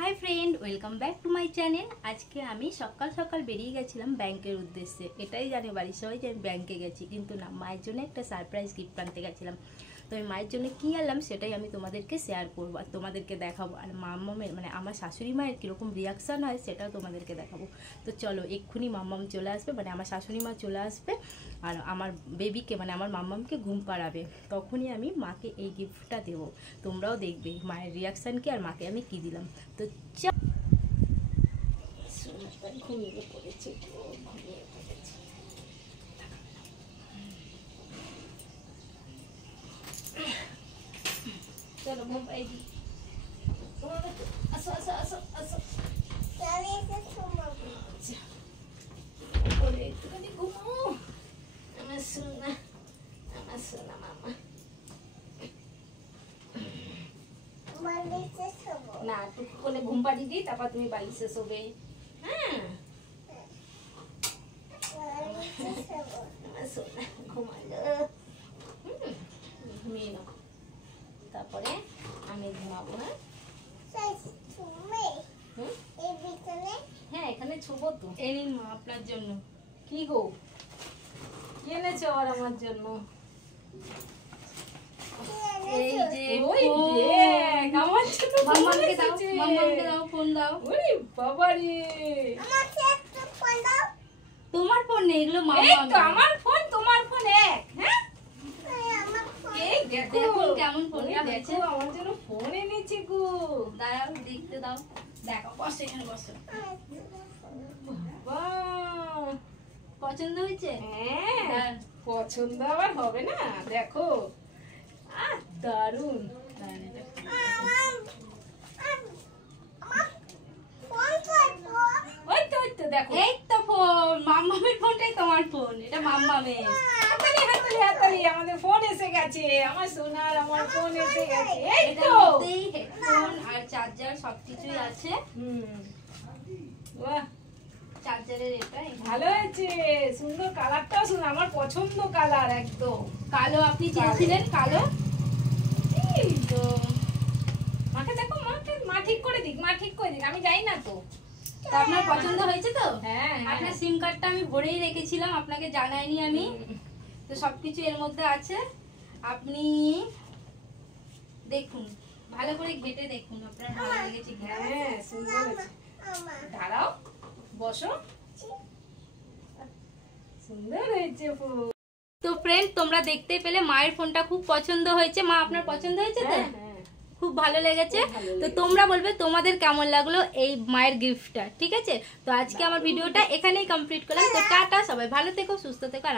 High friend welcome back to my channel. आज के आमी सकाल सकाल बेरिए गेछिलाम बैंकेर उद्देश्ये। एटाई जाने बाड़िर सबाई जे आमी बैंके गेछि, किन्तु ना मायेर जोन्नो एकटा सारप्राइज गिफ्ट आनते गेछिलाम। तो आमी मायेर जोन्नो कि आनलाम सेटाई आमी तोमादेरके शेयार करब और तोमादेरके देखाबो। और माम्मामेर माने आमार शाशुड़ी मायेर किरकम रियाक्शन हय सेटाও तोमादेरके देखाबो। तो चलो एक्षुनि माम्माम चले आसबे, माने आमार शाशुड़ी मा चले आसबे और आमार बेबिके माने आमार माम्मामके घुम पाड़ाबे। तखोनी आमी माके এই गिफ्टটা देব। তোমরাও দেখবে মায়ের রিয়াকশন কি আর মাকে আমি কি দিলাম। তো ঘুমিয়ে পড়েছে, ঘুমিয়ে পড়েছে। চলো মোবাইল দি, আসো আসো আসো আসো, চলে এসো মামা। ওরে একটুখানি ঘুমাও আমার সোনা, আমার সোনা মামা। না টুকু করে ঘুম পাড়িয়ে দিই, তারপর তুমি বালিশে শোবে। হ্যাঁ সোনা ঘুমালো, ঘুমিয়ে নাও, তারপরে আমি ঘুমাবো। হ্যাঁ এখানে ছুবো তো। এই নিন মা আপনার জন্য। কি গো কি এনেছো আবার আমার জন্য? এই যে ওই দেখ আমার ছোট মাম্মাকে দাও, মাম্মাকে দাও, ফোন দাও। ওরে বাবা রে, আমাকে একটা ফোন দাও। তোমার ফোন নেই, এগুলো মাম্মা। এই তো আমার ফোন তোমার ফোন এক। হ্যাঁ আমার ফোন এই দেখো কেমন ফোন হয়েছে। আমার জন্য ফোন এনেছে গো। দাঁড়াও দেখতে দাও। দেখো বসো, এখানে বসো। বাহ পছন্দ হয়েছে? হ্যাঁ পছন্দ আবার হবে না? দেখো দারুন। ওই তো দেখো, এই তো ফোন, মাম্মামের ফোনটাই তোমার ফোন, এটা মাম্মামের। হাতালি হাতালি হাতালি, আমাদের ফোন এসে গেছে, আমার সোনার আমার ফোন এসে গেছে। এই তো হেডফোন আর চার্জার সবকিছুই আছে। বাহ চার্জারের এটাই ভালো হয়েছে, সুন্দর কালারটাও সুন্দর, আমার পছন্দ কালার একদম। কালো আপনি চেয়েছিলেন কালো। তো মাকে দেখো, মা ঠিক করে দিক, মা ঠিক করে দিক, আমি যাই না তো। আপনার পছন্দ হয়েছে তো? হ্যাঁ আপনার সিম কার্ডটা আমি ভরেই রেখেছিলাম, আপনাকে জানাইনি আমি। তো সবকিছু এর মধ্যে আছে, আপনি দেখুন ভালো করে ঘেটে দেখুন আপনার ভালো লেগেছে। হ্যাঁ সুন্দর হয়েছে। দাঁড়াও বসো, সুন্দর হয়েছে ফুল। তো ফ্রেন্ড তোমরা দেখতে পেলে মায়ের ফোনটা খুব পছন্দ হয়েছে। মা আপনার পছন্দ হয়েছে তো? খুব ভালো লেগেছে। তো তোমরা বলবে তোমাদের কেমন লাগলো এই মায়ের গিফটটা, ঠিক আছে? তো আজকে আমার ভিডিওটা এখানেই কমপ্লিট করলাম। তো টাটা, সবাই ভালো থেকো, সুস্থ থেকো আর